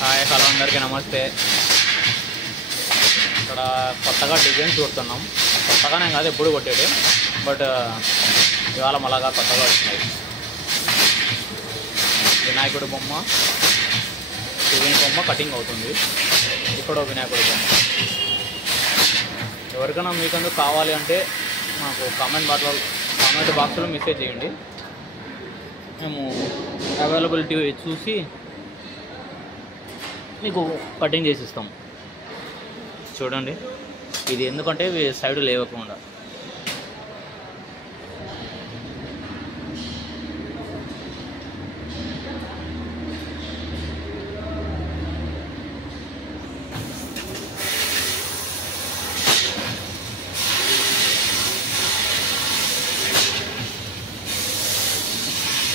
Hi hello అందరికీ నమస్తే. ఇక్కడ కొత్తగా డిజైన్స్ కొడుతున్నాం. కొత్తగానే కాదు, ఎప్పుడు కొట్టేది, బట్ ఇవాళ మళ్ళాగా కొత్తగా వచ్చినాయి. వినాయకుడి బొమ్మ, శివుని బొమ్మ కటింగ్ అవుతుంది. ఇక్కడ వినాయకుడి బొమ్మ. ఎవరికైనా మీకందుకు కావాలి అంటే మాకు కామెంట్ బాక్స్లో మెసేజ్ చేయండి. మేము అవైలబిలిటీ చూసి మీకు కటింగ్ చేసి ఇస్తాం. చూడండి, ఇది ఎందుకంటే సైడ్ లేవకుండా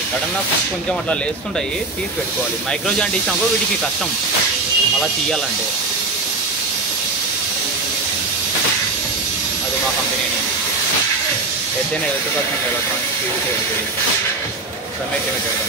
ఎక్కడన్నా కొంచెం అట్లా లేస్తుంటాయి, తీసి పెట్టుకోవాలి. మైక్రో జాయింట్ ఇచ్చినాకో వీటికి కష్టం అలా తీయాలంటే. అది మా కంపెనీ ఎత్తైన 80% ఎలక్ట్రానిక్స్ పీవీసీ సమ్మెట్ లిమిటెడ్.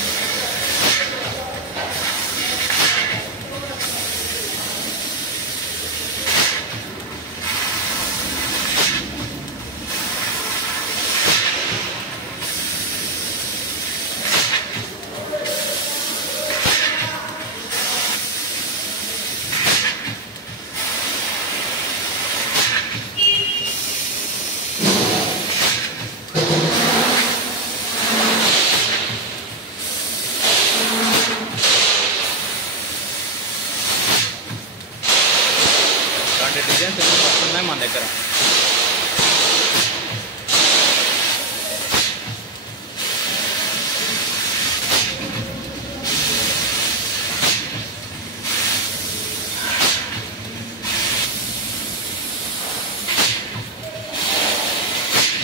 డిజైన్స్ ఎన్నో వస్తున్నాయి మన దగ్గర.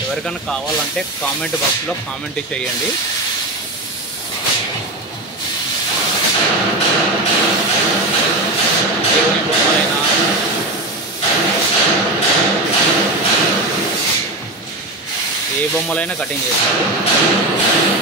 ఎవరికైనా కావాలంటే కామెంట్ బాక్స్లో కామెంట్ చేయండి. దేవుని బొమ్మలైనా ఏ బొమ్మలైనా కటింగ్ చేస్తారు.